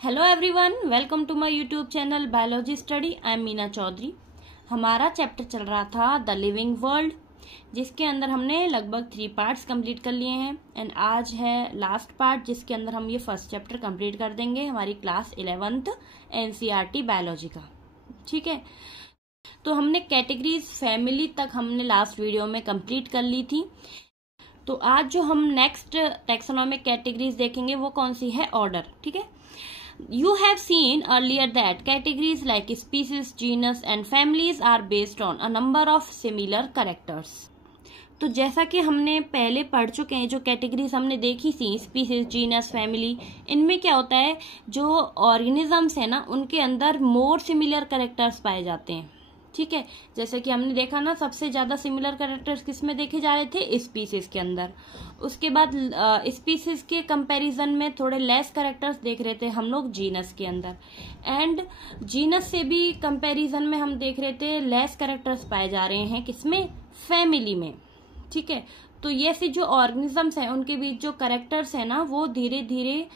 Hello everyone, welcome to my YouTube channel biology study. I am Meena Chaudhary. हमारा chapter चल रहा था द लिविंग वर्ल्ड, जिसके अंदर हमने लगभग 3 पार्ट्स कंप्लीट कर लिए हैं एंड आज है लास्ट पार्ट, जिसके अंदर हम ये फर्स्ट चैप्टर कंप्लीट कर देंगे हमारी क्लास 11th एनसीईआरटी बायोलॉजी का। ठीक है, तो हमने कैटेगरीज फैमिली तक हमने लास्ट वीडियो में कंप्लीट कर ली थी। तो आज जो हम नेक्स्ट टेक्सोनॉमिक कैटेगरीज देखेंगे वो कौन सी है? ऑर्डर। ठीक है, You have seen earlier that categories like species, genus and families are based on a number of similar characters. तो जैसा कि हमने पहले पढ़ चुके हैं, जो कैटेगरीज हमने देखी थी स्पीसीज, जीनस, फैमिली, इनमें क्या होता है, जो ऑर्गेनिजम्स है ना उनके अंदर मोर सिमिलर कैरेक्टर्स पाए जाते हैं। ठीक है, जैसे कि हमने देखा ना, सबसे ज्यादा सिमिलर कैरेक्टर्स किस में देखे जा रहे थे? स्पीसीज के अंदर। उसके बाद स्पीसीज के कंपैरिजन में थोड़े लेस कैरेक्टर्स देख रहे थे हम लोग जीनस के अंदर, एंड जीनस से भी कंपैरिजन में हम देख रहे थे लेस कैरेक्टर्स पाए जा रहे हैं किसमें? फैमिली में। ठीक है, तो ये ऐसे जो ऑर्गेनिजम्स हैं उनके बीच जो कैरेक्टर्स है ना वो धीरे धीरे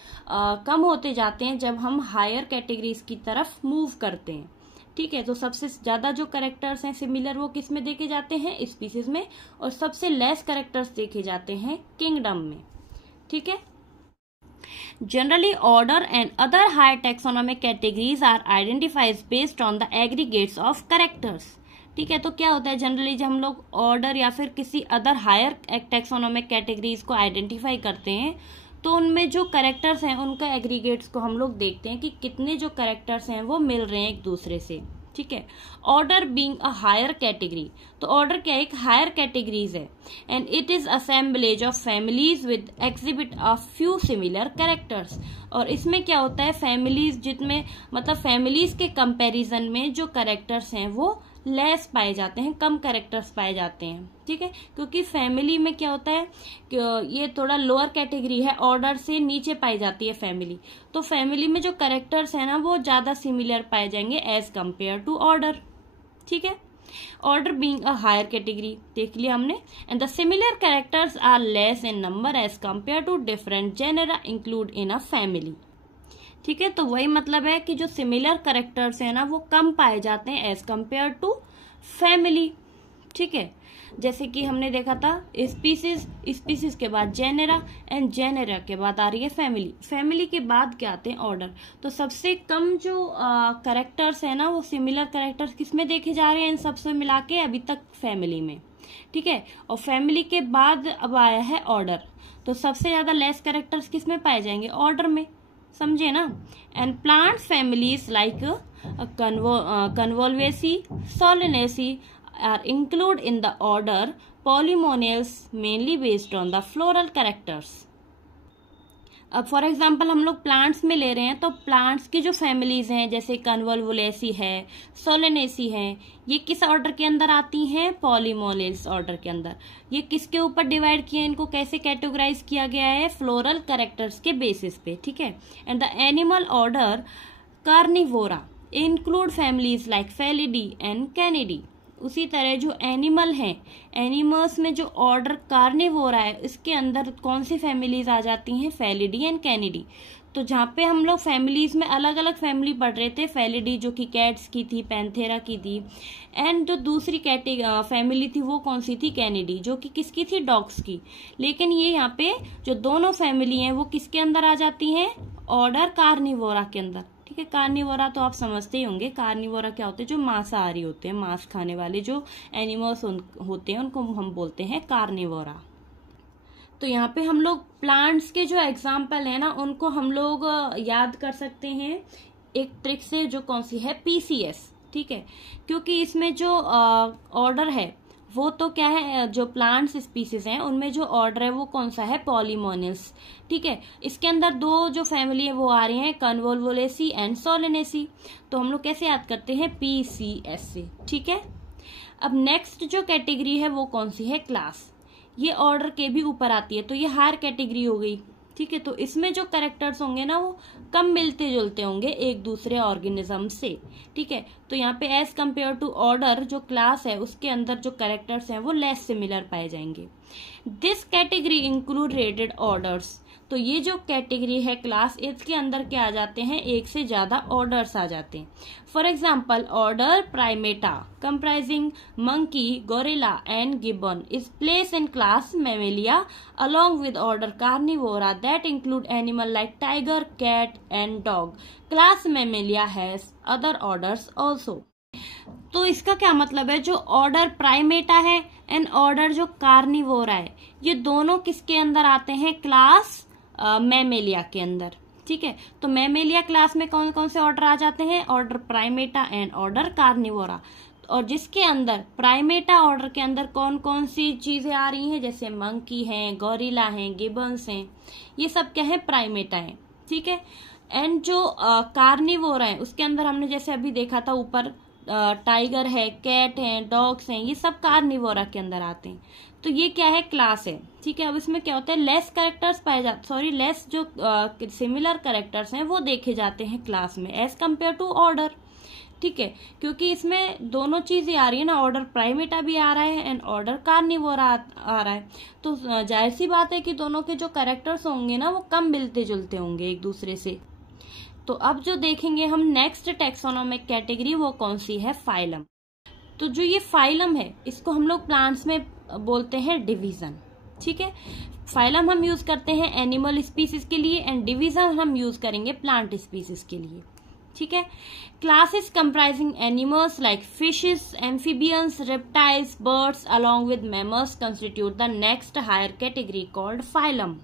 कम होते जाते हैं जब हम हायर कैटेगरीज की तरफ मूव करते हैं। ठीक है, तो सबसे ज्यादा जो कैरेक्टर्स हैं सिमिलर वो किस में देखे जाते हैं? स्पीसीज में, और सबसे लेस कैरेक्टर्स देखे जाते हैं किंगडम में। ठीक है, generally order and other higher taxonomic categories are identified based on the aggregates of characters. ठीक है, तो क्या होता है जनरली जब हम लोग ऑर्डर या फिर किसी अदर हायर टेक्सोनॉमिक कैटेगरीज को आइडेंटिफाई करते हैं तो उनमें जो कैरेक्टर्स हैं उनका एग्रीगेट्स को हम लोग देखते हैं कि कितने जो कैरेक्टर्स हैं वो मिल रहे हैं एक दूसरे से। ठीक है, order being a higher category, तो ऑर्डर क्या है? एक हायर कैटेगरीज है and it is assemblage of families with exhibit a few similar characters. और इसमें क्या होता है, फैमिलीज जितने मतलब फैमिलीज के कंपैरिजन में जो कैरेक्टर्स हैं वो लेस पाए जाते हैं, कम कैरेक्टर्स पाए जाते हैं। ठीक है, क्योंकि फैमिली में क्या होता है कि ये थोड़ा लोअर कैटेगरी है, ऑर्डर से नीचे पाई जाती है फैमिली, तो फैमिली में जो कैरेक्टर्स है ना वो ज्यादा सिमिलर पाए जाएंगे एज कंपेयर टू ऑर्डर। ठीक है, order being a higher category देख लिया हमने, and the similar characters are less in number as compare to different genera include in a family. ठीक है, तो वही मतलब है कि जो सिमिलर कैरेक्टर्स है ना वो कम पाए जाते हैं एज कंपेयर टू फैमिली। ठीक है, जैसे कि हमने देखा था स्पीसीज, स्पीसीज के बाद जेनेरा एंड जेनेरा के बाद आ रही है फैमिली, फैमिली के बाद क्या आते हैं? ऑर्डर। तो सबसे कम जो कैरेक्टर्स है ना वो सिमिलर कैरेक्टर्स किसमें देखे जा रहे हैं? इन सबसे मिला के अभी तक फैमिली में। ठीक है, और फैमिली के बाद अब आया है ऑर्डर, तो सबसे ज्यादा लेस कैरेक्टर्स किसमें पाए जाएंगे? ऑर्डर में। समझे ना? And plants families like convolvulaceae, solanaceae are included in the order Polymoneals, mainly based on the floral characters. अब फॉर एग्जाम्पल हम लोग प्लांट्स में ले रहे हैं, तो प्लांट्स की जो फैमिलीज हैं जैसे कन्वोल्वुलेसी है, सोलेनेसी है, ये किस ऑर्डर के अंदर आती हैं? पॉलीमोनेल्स ऑर्डर के अंदर। ये किसके ऊपर डिवाइड किया, इनको कैसे कैटेगराइज किया गया है? फ्लोरल कैरेक्टर्स के बेसिस पे। ठीक है, and the animal order Carnivora include families like Felidae and Canidae. उसी तरह जो एनिमल हैं, एनिमल्स में जो ऑर्डर कार्निवोरा है इसके अंदर कौन सी फैमिलीज आ जाती हैं? Felidae and Canidae. तो जहाँ पे हम लोग फैमिलीज में अलग अलग फैमिली पढ़ रहे थे, फेलिडी जो कि कैट्स की थी, पैंथेरा की थी, एंड जो दूसरी फैमिली थी वो कौन सी थी? कैनिडी, जो कि किसकी थी? डॉग्स की। लेकिन ये यहाँ पे जो दोनों फैमिली हैं वो किसके अंदर आ जाती हैं? ऑर्डर कार्निवोरा के अंदर। ठीक है, कार्निवोरा तो आप समझते ही होंगे, कार्निवोरा क्या होते हैं? जो मांसाहारी होते हैं, मांस खाने वाले जो एनिमल्स होते हैं उनको हम बोलते हैं कार्निवोरा। तो यहाँ पे हम लोग प्लांट्स के जो एग्जाम्पल है ना उनको हम लोग याद कर सकते हैं एक ट्रिक से, जो कौन सी है? पीसीएस। ठीक है, क्योंकि इसमें जो ऑर्डर है वो तो क्या है, जो प्लांट्स स्पीसीज हैं उनमें जो ऑर्डर है वो कौन सा है? पॉलीमोनियल्स। ठीक है, इसके अंदर दो जो फैमिली है वो आ रही है कन्वोल्वुलेसी एंड सोलेनेसी, तो हम लोग कैसे याद करते हैं? पीसीएस से। ठीक है, अब नेक्स्ट जो कैटेगरी है वो कौन सी है? क्लास। ये ऑर्डर के भी ऊपर आती है, तो ये हायर कैटेगरी हो गई। ठीक है, तो इसमें जो कैरेक्टर्स होंगे ना वो कम मिलते जुलते होंगे एक दूसरे ऑर्गेनिज्म से। ठीक है, तो यहाँ पे एज कंपेयर टू ऑर्डर जो क्लास है उसके अंदर जो कैरेक्टर्स हैं वो लेस सिमिलर पाए जाएंगे। This category include rated orders. तो ये जो कैटेगरी है क्लास इसके अंदर क्या आ जाते हैं, एक से ज्यादा ऑर्डर्स आ जाते हैं। For example order Primata comprising monkey, gorilla and Gibbon is place in class Mammalia along with order carnivora that include animal like tiger, cat and dog. Class Mammalia has other orders also. तो इसका क्या मतलब है, जो order Primata है and order जो Carnivora है, ये दोनों किसके अंदर आते हैं, क्लास मैमेलिया के अंदर। ठीक है, तो मैमेलिया क्लास में कौन कौन से ऑर्डर आ जाते हैं, order Primata and order Carnivora. और जिसके अंदर प्राइमेटा ऑर्डर के अंदर कौन कौन सी चीजें आ रही हैं, जैसे मंकी हैं, गोरिल्ला हैं, गिबन्स हैं, ये सब क्या है, प्राइमेटा है। ठीक है, एंड जो कार्निवोरा है उसके अंदर हमने जैसे अभी देखा था ऊपर, टाइगर है, कैट है, डॉग्स हैं, ये सब कार्निवोरा के अंदर आते हैं। तो ये क्या है, क्लास है। ठीक है, अब इसमें क्या होता है, लेस कैरेक्टर्स पाए जाते, लेस जो सिमिलर कैरेक्टर्स हैं वो देखे जाते हैं क्लास में एज कम्पेयर टू ऑर्डर। ठीक है, क्योंकि इसमें दोनों चीजें आ रही है ना, ऑर्डर प्राइमेटा भी आ रहा है एंड ऑर्डर कार्निवोरा आ रहा है। तो जाहिर सी बात है कि दोनों के जो कैरेक्टर्स होंगे ना वो कम मिलते जुलते होंगे एक दूसरे से। तो अब जो देखेंगे हम नेक्स्ट टेक्सोनोमिक कैटेगरी, वो कौन सी है, फाइलम। तो जो ये फाइलम है इसको हम लोग प्लांट्स में बोलते हैं डिवीजन। ठीक है, फाइलम हम यूज करते हैं एनिमल स्पीसीज के लिए एंड डिवीजन हम यूज करेंगे प्लांट स्पीसीज के लिए। ठीक है, classes comprising animals like fishes, amphibians, reptiles, birds along with mammals constitute the next higher category called phylum.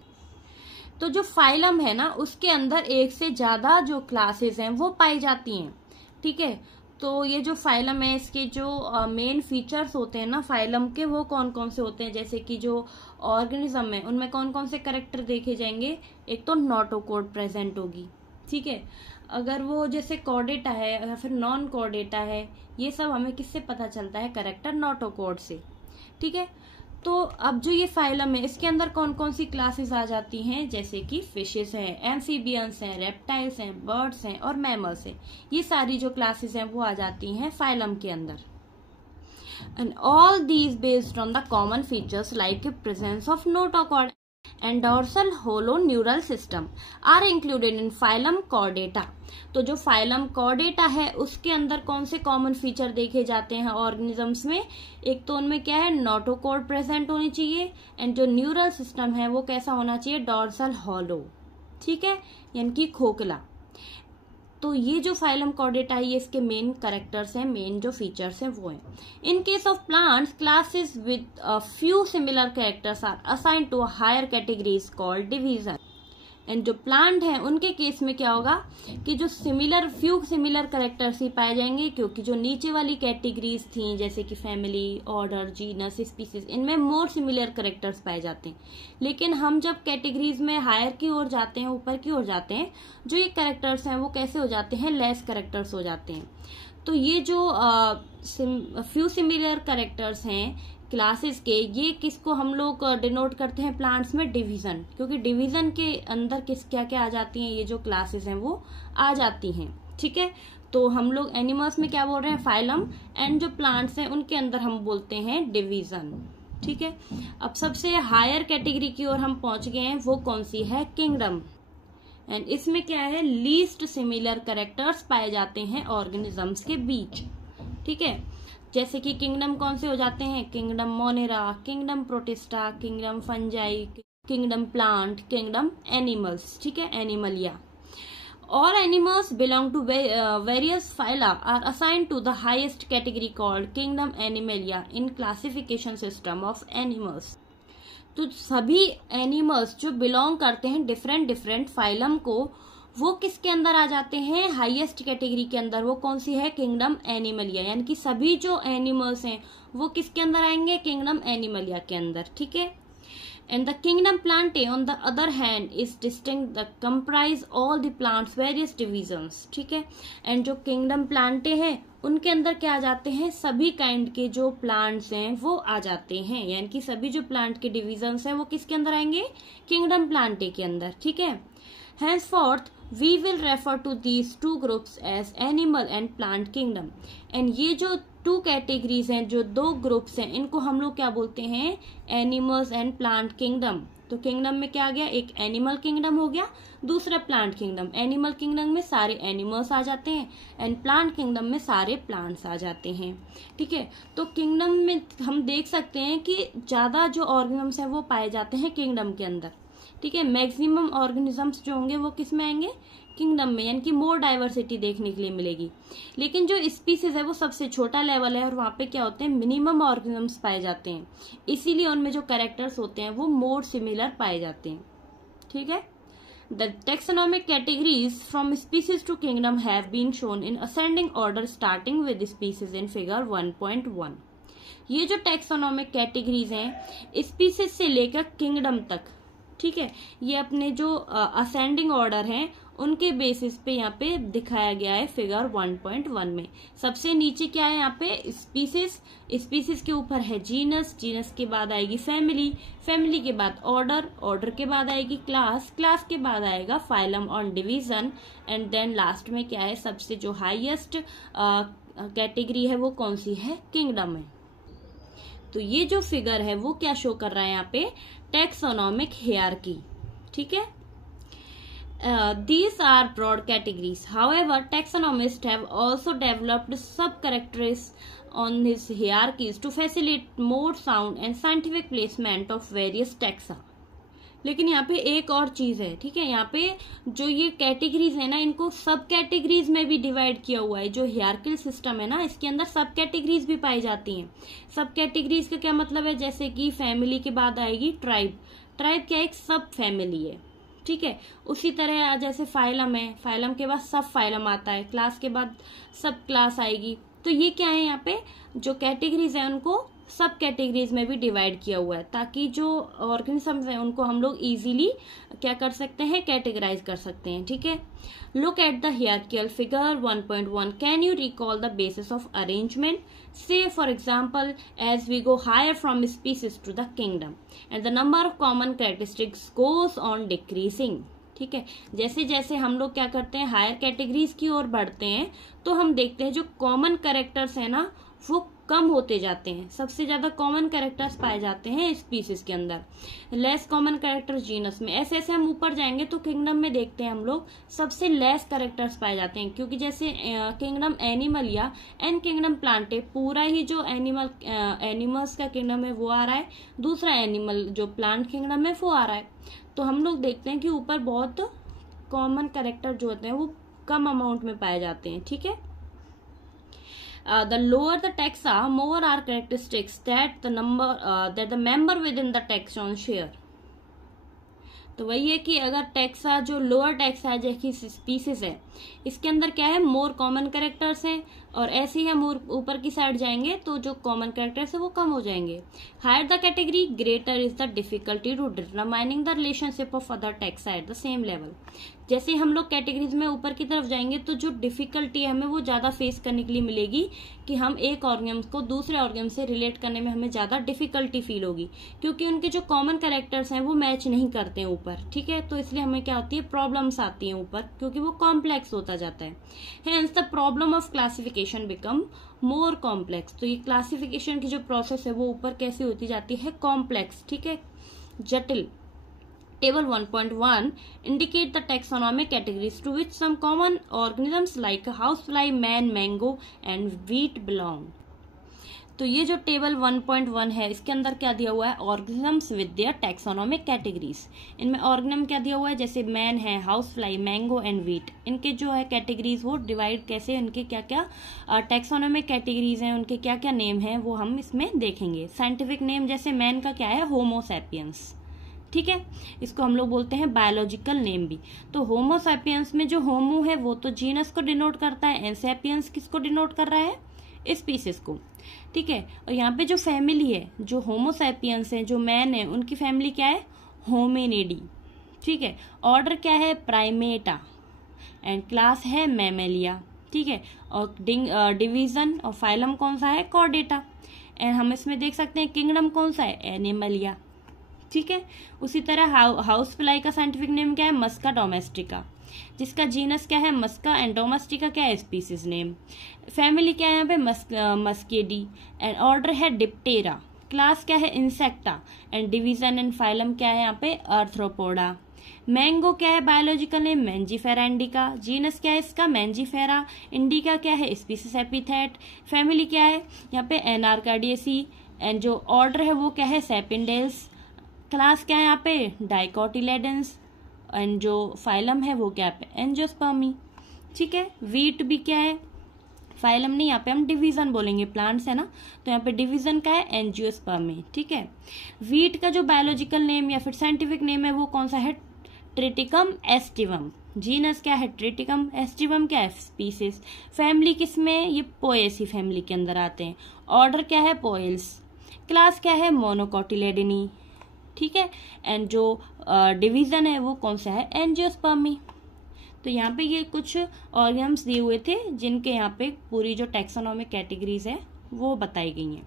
तो जो फाइलम है ना उसके अंदर एक से ज्यादा जो क्लासेस हैं वो पाई जाती हैं। ठीक है, तो ये जो फाइलम है इसके जो मेन फीचर्स होते हैं ना फाइलम के, वो कौन कौन से होते हैं, जैसे कि जो ऑर्गेनिज्म है उनमें कौन कौन से कैरेक्टर देखे जाएंगे, एक तो नोटोकॉर्ड प्रेजेंट होगी। ठीक है, अगर वो जैसे कॉर्डेटा है या फिर नॉन कॉर्डेटा है, ये सब हमें किससे पता चलता है, कैरेक्टर नोटोकॉर्ड से। ठीक है, तो अब जो ये फाइलम है इसके अंदर कौन कौन सी क्लासेस आ जाती हैं, जैसे कि फिशेस हैं, एम्फीबियंस हैं, रेप्टाइल्स हैं, बर्ड्स हैं और मैमल्स हैं, ये सारी जो क्लासेस हैं वो आ जाती हैं फाइलम के अंदर। And all these based on the common features like presence of notochord and dorsal hollow neural system are included in phylum Chordata। तो जो फाइलम कॉर्डेटा है उसके अंदर कौन से कॉमन फीचर देखे जाते हैं ऑर्गेनिजम्स में, एक तो उनमें क्या है, नोटोकॉर्ड प्रेजेंट होनी चाहिए एंड जो न्यूरल सिस्टम है वो कैसा होना चाहिए, डॉर्सल हॉलो। ठीक है, यानी कि खोखला। तो ये जो फाइलम कॉर्डेटा है ये इसके मेन कैरेक्टर्स हैं, मेन जो फीचर्स हैं वो हैं। In case of plants classes with few similar characters are assigned to higher categories called division. And जो प्लांट है उनके केस में क्या होगा कि जो फ्यू सिमिलर कैरेक्टर्स ही पाए जाएंगे, क्योंकि जो नीचे वाली कैटेगरीज थी जैसे कि फैमिली, ऑर्डर, जीनस, स्पीसीज, इनमें मोर सिमिलर कैरेक्टर्स पाए जाते हैं। लेकिन हम जब कैटेगरीज में हायर की ओर जाते हैं, ऊपर की ओर जाते हैं, जो ये कैरेक्टर्स हैं वो कैसे हो जाते हैं, लेस कैरेक्टर्स हो जाते हैं। तो ये जो फ्यू सिमिलर कैरेक्टर्स हैं क्लासेस के, ये किसको हम लोग डिनोट करते हैं प्लांट्स में, डिवीजन, क्योंकि डिवीजन के अंदर क्या क्या आ जाती हैं, ये जो क्लासेस हैं वो आ जाती हैं। ठीक है, तो हम लोग एनिमल्स में क्या बोल रहे हैं, फाइलम, एंड जो प्लांट्स हैं उनके अंदर हम बोलते हैं डिवीजन। ठीक है, अब सबसे हायर कैटेगरी की ओर हम पहुंच गए हैं, वो कौन सी है, किंगडम। एंड इसमें क्या है, लीस्ट सिमिलर कैरेक्टर्स पाए जाते हैं ऑर्गेनिजम्स के बीच। ठीक है, जैसे कि किंगडम कौन से हो जाते हैं, kingdom Monera, kingdom protista, kingdom fungi, kingdom plant, kingdom animals. ठीक है, Animalia. All animals belong to various phyla are assigned to the highest category called kingdom Animalia in classification system of animals। तो सभी animals जो belong करते हैं different phylum को, वो किसके अंदर आ जाते हैं, हाईएस्ट कैटेगरी के अंदर। वो कौन सी है, किंगडम एनिमलिया, यानी कि सभी जो एनिमल्स हैं वो किसके अंदर आएंगे, किंगडम एनिमलिया के अंदर। ठीक है, and the kingdom Plantae on the other hand is distinct the comprise all the plants various divisions. ठीक है, एंड जो किंगडम प्लांटे हैं उनके अंदर क्या आ जाते हैं, सभी काइंड के जो प्लांट्स हैं वो आ जाते हैं, यानी कि सभी जो प्लांट के डिविजन्स हैं वो किसके अंदर आएंगे, किंगडम प्लांटे के अंदर। ठीक है, henceforth we will refer to these two groups as animal and plant kingdom। and ये जो टू कैटेगरीज हैं, जो दो ग्रुप्स हैं, इनको हम लोग क्या बोलते हैं, एनिमल्स एंड प्लांट किंगडम। तो किंगडम में क्या आ गया, एक एनिमल किंगडम हो गया, दूसरा प्लांट किंगडम। एनिमल किंगडम में सारे एनिमल्स आ जाते हैं एंड प्लांट किंगडम में सारे प्लांट्स आ जाते हैं। ठीक है, तो किंगडम में हम देख सकते हैं कि ज्यादा जो ऑर्गेनिजम्स हैं वो पाए जाते हैं किंगडम के अंदर। ठीक है, मैक्सिमम ऑर्गेनिजम्स जो होंगे वो किस में आएंगे, किंगडम में, यानी कि मोर डाइवर्सिटी देखने के लिए मिलेगी। लेकिन जो स्पीसीज है वो सबसे छोटा लेवल है और वहां पे क्या होते हैं, मिनिमम ऑर्गेनिजम्स पाए जाते हैं, इसीलिए उनमें जो कैरेक्टर्स होते हैं वो मोर सिमिलर पाए जाते हैं। ठीक है, the taxonomic categories from species to kingdom have been shown in ascending order starting with species in figure 1.1। ये जो टेक्सोनॉमिक कैटेगरीज हैं स्पीसीज से लेकर किंगडम तक, ठीक है, ये अपने जो असेंडिंग ऑर्डर हैं उनके बेसिस पे यहाँ पे दिखाया गया है फिगर 1.1 में। सबसे नीचे क्या है यहाँ पे, स्पीसीज, स्पीसीज के ऊपर है जीनस, जीनस के बाद आएगी फैमिली, फैमिली के बाद ऑर्डर, ऑर्डर के बाद आएगी क्लास, क्लास के बाद आएगा फाइलम और डिवीजन, एंड देन लास्ट में क्या है, सबसे जो हाईएस्ट कैटेगरी है वो कौन सी है, किंगडम है। तो ये जो फिगर है वो क्या शो कर रहा है यहाँ पे, टैक्सोनॉमिक हियरार्की। ठीक है, these are broad categories. However, taxonomists have also developed sub-characteristics on these hierarchies to facilitate more sound and scientific placement of various taxa. लेकिन यहाँ पे एक और चीज है, ठीक है, यहाँ पे जो ये कैटेगरीज है ना, इनको सब कैटेगरीज में भी डिवाइड किया हुआ है। जो हियरार्किकल सिस्टम है ना, इसके अंदर सब कैटेगरीज भी पाई जाती हैं। सब कैटेगरीज का क्या मतलब है, जैसे कि फैमिली के बाद आएगी ट्राइब, ट्राइब क्या एक सब फैमिली है। ठीक है, उसी तरह जैसे फाइलम है, फाइलम के बाद सब फाइलम आता है, क्लास के बाद सब क्लास आएगी। तो ये क्या है, यहाँ पे जो कैटेगरीज है उनको सब कैटेगरीज में भी डिवाइड किया हुआ है, ताकि जो ऑर्गेनिजम्स हैं उनको हम लोग इजीली क्या कर सकते हैं, कैटेगराइज कर सकते हैं। ठीक है, look at the hierarchical figure 1.1। Can you recall the basis of arrangement, say for example as we go higher from species to the kingdom and the number of common characteristics goes on decreasing। ठीक है, जैसे जैसे हम लोग क्या करते हैं, higher categories की ओर बढ़ते हैं, तो हम देखते हैं जो कॉमन कैरेक्टर्स है ना वो कम होते जाते हैं। सबसे ज्यादा कॉमन कैरेक्टर्स पाए जाते हैं स्पीसीज के अंदर, लेस कॉमन कैरेक्टर्स जीनस में। ऐसे ऐसे हम ऊपर जाएंगे तो किंगडम में देखते हैं हम लोग सबसे लेस कैरेक्टर्स पाए जाते हैं, क्योंकि जैसे किंगडम एनिमल या एंड किंगडम प्लांटे, पूरा ही जो एनिमल्स का किंगडम है वो आ रहा है, दूसरा एनिमल जो प्लांट किंगडम है वो आ रहा है। तो हम लोग देखते हैं कि ऊपर बहुत कॉमन कैरेक्टर जो होते हैं वो कम अमाउंट में पाए जाते हैं। ठीक है, the lower the taxa, more are characteristics that the member within the taxon share। तो वही है कि अगर टैक्सा जो लोअर टैक्सा है, जैसी स्पीसीज है, इसके अंदर क्या है, मोर कॉमन कैरेक्टर्स हैं, और ऐसे ही हम ऊपर की साइड जाएंगे तो जो कॉमन कैरेक्टर्स है वो कम हो जाएंगे। Higher the category greater is the difficulty to determining the relationship of other taxa at the same level. जैसे हम लोग कैटेगरीज में ऊपर की तरफ जाएंगे तो जो डिफिकल्टी है हमें वो ज्यादा फेस करने के लिए मिलेगी, कि हम एक ऑर्गेनिज्म को दूसरे ऑर्गेनिज्म से रिलेट करने में हमें ज्यादा डिफिकल्टी फील होगी, क्योंकि उनके जो कॉमन कैरेक्टर्स हैं वो मैच नहीं करते हैं ऊपर। ठीक है, तो इसलिए हमें क्या होती है, प्रॉब्लम्स आती हैं ऊपर, क्योंकि वो कॉम्प्लेक्स होता जाता है। Hence the problem of classification become more complex. तो ये क्लासिफिकेशन की जो प्रोसेस है वो ऊपर कैसे होती जाती है, कॉम्प्लेक्स। ठीक है, जटिल। Table 1.1 indicate the taxonomic categories to which some common organisms like housefly, man, mango and wheat belong। तो ये जो टेबल 1.1 है इसके अंदर क्या दिया हुआ है, organisms with their taxonomic categories. इनमें ऑर्गेनिज्म क्या दिया हुआ है, जैसे मैन है, house fly, mango and wheat, इनके जो है कैटेगरीज वो डिवाइड कैसे, इनके क्या क्या टैक्सोनॉमिक कैटेगरीज हैं, उनके क्या क्या नेम है वो हम इसमें देखेंगे। साइंटिफिक नेम जैसे मैन का क्या है, होमो सैपियंस। ठीक है, इसको हम लोग बोलते हैं बायोलॉजिकल नेम भी। तो होमो सैपियंस में जो होमो है वो तो जीनस को डिनोट करता है, एंड सैपियंस किसको डिनोट कर रहा है, स्पीसीज को। ठीक है, और यहाँ पे जो फैमिली है, जो होमो सैपियंस है, जो मैन है, उनकी फैमिली क्या है, होमिनिडी। ठीक है, ऑर्डर क्या है, प्राइमेटा, एंड क्लास है मैमेलिया। ठीक है, और डिवीजन और फाइलम कौन सा है, कॉर्डेटा। एंड हम इसमें देख सकते हैं किंगडम कौन सा है, एनिमलिया। ठीक है। उसी तरह हाउस फ्लाई का साइंटिफिक नेम क्या है, मस्का डोमेस्टिका, जिसका जीनस क्या है, मस्का, एंड डोमेस्टिका क्या है, स्पीसीज नेम। फैमिली क्या है यहाँ पे, मस्केडी, एंड ऑर्डर है डिप्टेरा, क्लास क्या है, insecta, and division and phylum क्या है यहाँ पे, आर्थ्रोपोडा। मैंगो क्या है, biological name Mangifera indica, genus क्या है इसका, मैंजीफेरा, इंडिका क्या है, स्पीसीज एपिथेट, फैमिली क्या है यहाँ पे, एनार्काडियेसी, एंड जो ऑर्डर है वो क्या है, सेपिंडेल्स, क्लास क्या है यहाँ पे, डाइकोटिलेडेंस, एंड जो फाइलम है वो क्या है, एंजियोस्पर्मी। ठीक है। वीट भी क्या है, फाइलम नहीं, यहाँ पे हम डिवीजन बोलेंगे, प्लांट्स है ना, तो यहाँ पे डिवीजन का है, एंजियोस्पर्मी। ठीक है। वीट का जो बायोलॉजिकल नेम या फिर साइंटिफिक नेम है वो कौन सा है, ट्रिटिकम एस्टिवम, जीनस क्या है, ट्रिटिकम, एस्टिवम क्या है, स्पीसीज। फैमिली किसमें, ये पोएसी फैमिली के अंदर आते हैं। ऑर्डर क्या है, पोइल्स, क्लास क्या है, मोनोकोटिलेडिनी। ठीक है। एंड जो डिवीजन है वो कौन सा है, एंजियोस्पर्मी। तो यहाँ पे ये कुछ ऑर्गेन्स दिए हुए थे जिनके यहाँ पे पूरी जो टैक्सोनॉमिक कैटेगरीज है वो बताई गई हैं।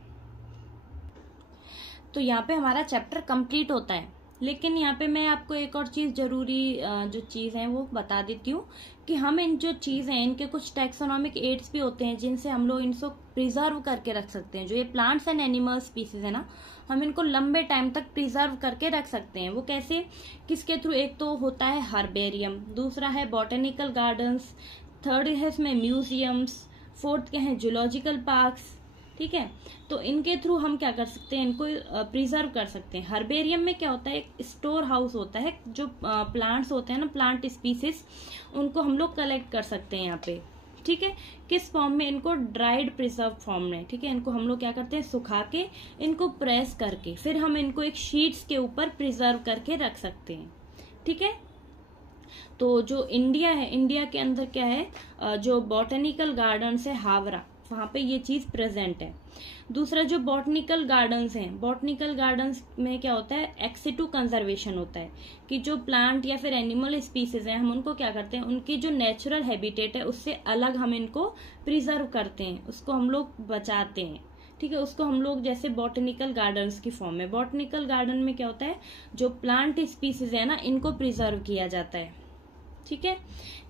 तो यहाँ पे हमारा चैप्टर कंप्लीट होता है, लेकिन यहाँ पे मैं आपको एक और चीज़ जरूरी जो चीज़ है वो बता देती हूँ कि हम इन जो चीज़ हैं इनके कुछ टैक्सोनॉमिक एड्स भी होते हैं जिनसे हम लोग इनको प्रिजर्व करके रख सकते हैं। जो ये प्लांट्स एंड एनिमल स्पीसीज है ना, हम इनको लंबे टाइम तक प्रिजर्व करके रख सकते हैं। वो कैसे, किसके थ्रू, एक तो होता है हर्बेरियम, दूसरा है बॉटेनिकल गार्डन्स, थर्ड है इसमें म्यूजियम्स, फोर्थ क्या है, जूलॉजिकल पार्क्स। ठीक है। तो इनके थ्रू हम क्या कर सकते हैं, इनको प्रिजर्व कर सकते हैं। हर्बेरियम में क्या होता है, एक स्टोर हाउस होता है, जो प्लांट्स होते हैं ना, प्लांट स्पीसीज, उनको हम लोग कलेक्ट कर सकते हैं यहाँ पे। ठीक है। किस फॉर्म में, इनको ड्राइड प्रिजर्व फॉर्म में। ठीक है। इनको हम लोग क्या करते हैं, सुखा के इनको प्रेस करके फिर हम इनको एक शीट्स के ऊपर प्रिजर्व करके रख सकते हैं। ठीक है। तो जो इंडिया है, इंडिया के अंदर क्या है, जो बॉटेनिकल गार्डन है हावड़ा, वहां पे ये चीज प्रेजेंट है। दूसरा जो बॉटनिकल गार्डन्स हैं, बॉटनिकल गार्डन्स में क्या होता है, एक्सिटू कंजर्वेशन होता है कि जो प्लांट या फिर एनिमल स्पीसीज हैं हम उनको क्या करते हैं, उनकी जो नेचुरल हैबिटेट है उससे अलग हम इनको प्रिजर्व करते हैं, उसको हम लोग बचाते हैं। ठीक है। उसको हम लोग जैसे बॉटनिकल गार्डन्स की फॉर्म में, बॉटनिकल गार्डन में क्या होता है, जो प्लांट स्पीसीज है ना इनको प्रिजर्व किया जाता है। ठीक है।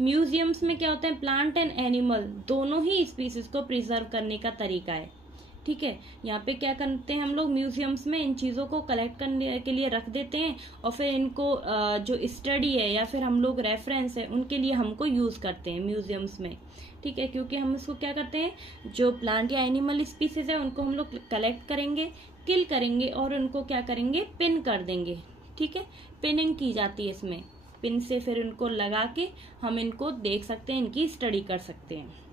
म्यूजियम्स में क्या होता है, प्लांट एंड एनिमल दोनों ही स्पीसीज को प्रिजर्व करने का तरीका है। ठीक है। यहाँ पे क्या करते हैं हम लोग, म्यूजियम्स में इन चीजों को कलेक्ट करने के लिए रख देते हैं और फिर इनको जो स्टडी है या फिर हम लोग रेफरेंस है उनके लिए हमको यूज करते हैं म्यूजियम्स में। ठीक है। क्योंकि हम इसको क्या करते हैं, जो प्लांट या एनिमल स्पीसीज है उनको हम लोग कलेक्ट करेंगे, किल करेंगे और उनको क्या करेंगे, पिन कर देंगे। ठीक है। पिनिंग की जाती है इसमें, पिन से फिर इनको लगा के हम इनको देख सकते हैं, इनकी स्टडी कर सकते हैं।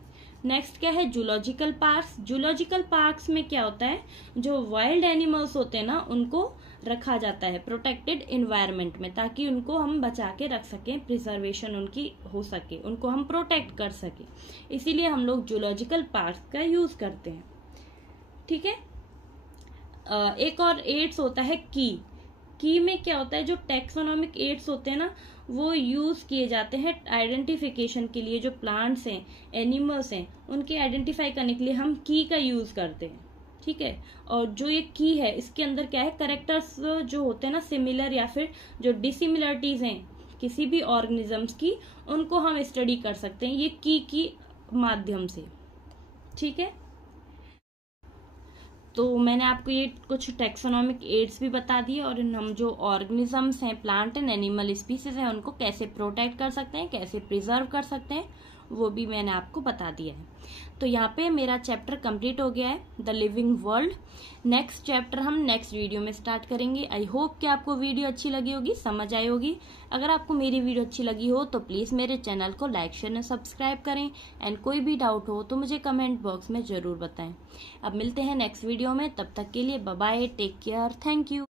नेक्स्ट क्या है, जूलॉजिकल पार्क्स। जूलॉजिकल पार्क्स में क्या होता है, जो वाइल्ड एनिमल्स होते हैं ना उनको रखा जाता है प्रोटेक्टेड इन्वायरमेंट में, ताकि उनको हम बचा के रख सकें, प्रिजर्वेशन उनकी हो सके, उनको हम प्रोटेक्ट कर सके, इसीलिए हम लोग जूलॉजिकल पार्क्स का यूज करते हैं। ठीक है। एक और एड्स होता है की में क्या होता है, जो टैक्सोनॉमिक एड्स होते हैं ना वो यूज किए जाते हैं आइडेंटिफिकेशन के लिए। जो प्लांट्स हैं, एनिमल्स हैं, उनके आइडेंटिफाई करने के लिए हम की का यूज करते हैं। ठीक है। और जो ये की है इसके अंदर क्या है, कैरेक्टर्स जो होते हैं ना सिमिलर या फिर जो डिसिमिलरिटीज हैं किसी भी ऑर्गेनिजम्स की, उनको हम स्टडी कर सकते हैं ये की माध्यम से। ठीक है। तो मैंने आपको ये कुछ टैक्सोनॉमिक एड्स भी बता दिए और हम जो ऑर्गेनिजम्स हैं, प्लांट एंड एनिमल स्पीसीज हैं, उनको कैसे प्रोटेक्ट कर सकते हैं, कैसे प्रिजर्व कर सकते हैं, वो भी मैंने आपको बता दिया है। तो यहाँ पे मेरा चैप्टर कंप्लीट हो गया है, the living world. Next chapter हम नेक्स्ट वीडियो में स्टार्ट करेंगे। आई होप कि आपको वीडियो अच्छी लगी होगी, समझ आई होगी। अगर आपको मेरी वीडियो अच्छी लगी हो तो प्लीज़ मेरे चैनल को लाइक शेयर और सब्सक्राइब करें, एंड कोई भी डाउट हो तो मुझे कमेंट बॉक्स में ज़रूर बताएं। अब मिलते हैं नेक्स्ट वीडियो में, तब तक के लिए bye bye, take care, thank you.